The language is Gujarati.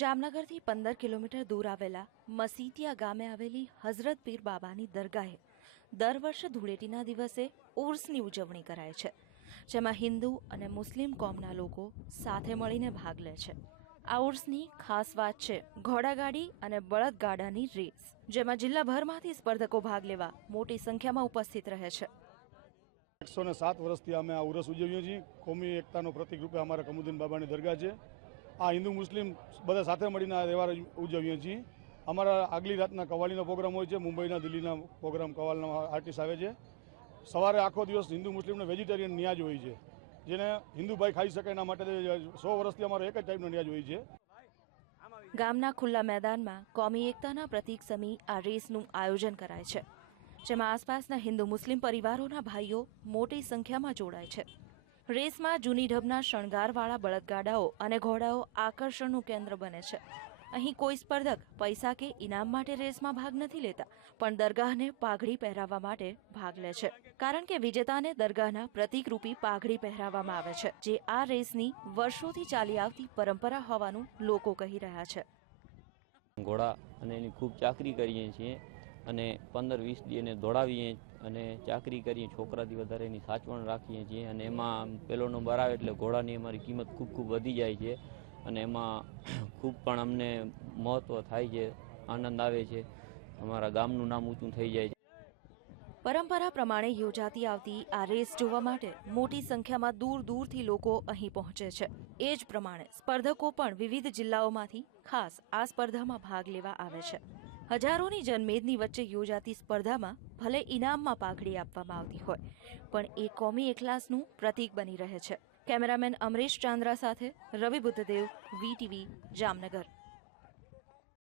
જામનગરથી પંદર કિલોમીટર દૂર આવેલા મસીતિયા ગામે આવેલી હઝરત પીર બાબાની દરગાહે દર વર્ષે ધૂળેટીના દિવસે ઉર્સની ઉજવણી કરાય છે, જેમાં હિન્દુ અને મુસ્લિમ કોમના લોકો સાથે મળીને ભાગ લે છે. આ ઉર્સની ખાસ વાત છે ઘોડાગાડી અને બળદગાડાની રેસ, જેમાં જિલ્લાભરમાંથી સ્પર્ધકો ભાગ લેવા મોટી સંખ્યામાં ઉપસ્થિત રહે છે. એકસો ને સાત વર્ષથી અમે આ ઉરસ ઉજવીએ છીએ. કોમી એકતાનો પ્રતિક રૂપે અમારા કમુદ્દીન બાબાની દરગાહ છે. આ હિન્દુ મુસ્લિમ બધા સાથે મળીને આ તહેવાર ઉજવીએ છીએ. અમારા આગલી રાતના કવાલીનો પ્રોગ્રામ હોય છે, મુંબઈના દિલ્હીના પ્રોગ્રામ કવાલના આર્ટિસ્ટ આવે છે. સવારે આખો દિવસ હિન્દુ મુસ્લિમને વેજીટેરિયન ન્યાજ હોય છે, જેને હિન્દુ ભાઈ ખાઈ શકે એના માટે સો વર્ષથી અમારો એક જ ટાઈપનો ન્યાજ હોય છે. ગામના ખુલ્લા મેદાનમાં કોમી એકતાના પ્રતીક સમી આ રેસનું આયોજન કરાય છે, જેમાં આસપાસના હિન્દુ મુસ્લિમ પરિવારોના ભાઈઓ મોટી સંખ્યામાં જોડાય છે. રેસમાં જૂની ઢબના શણગારવાળા બળદગાડાઓ અને ઘોડાઓ આકર્ષણનું કેન્દ્ર બને છે. અહીં કોઈ સ્પર્ધક પૈસા કે ઇનામ માટે રેસમાં ભાગ નથી લેતા, પણ દરગાહને પાઘડી પહેરાવવા માટે ભાગ લે છે. કારણ કે વિજેતાને દરગાહના પ્રતિકરૂપી પાઘડી પહેરાવવામાં આવે છે, જે આ રેસની વર્ષોથી ચાલી આવતી પરંપરા હોવાનું લોકો કહી રહ્યા છે. ઘોડા અને એની ખૂબ ચાકરી કરીએ છીએ. અને પંદર, વીસ દી એને દોડાવીએ અને ચાકરી કરીએ, છોકરાથી વધારે એની સાચવણ રાખીએ છીએ. અને એમાં પેલો નંબર આવે એટલે ઘોડાની અમારી કિંમત ખૂબ ખૂબ વધી જાય છે. અને એમાં ખૂબ પણ અમને મહત્ત્વ થાય છે, આનંદ આવે છે. અમારા ગામનું નામ ઊંચું થઈ જાય છે. પરંપરા પ્રમાણે યોજાતી આવતી આ રેસ જોવા માટે મોટી સંખ્યામાં દૂર, દૂરથી લોકો અહીં પહોંચે છે. એ જ પ્રમાણે સ્પર્ધકો પણ વિવિધ જિલ્લાઓમાંથી ખાસ આ સ્પર્ધામાં ભાગ લેવા આવે છે. હજારોની જનમેદની વચ્ચે યોજાતી સ્પર્ધામાં ભલે ઇનામમાં પાઘડી આપવામાં આવતી હોય, પણ એ કોમી એકલાસનું પ્રતીક બની રહે છે. કેમેરામેન અમરેશ ચાંદ્રા સાથે રવિ બુદ્ધદેવ વીટીવી જામનગર.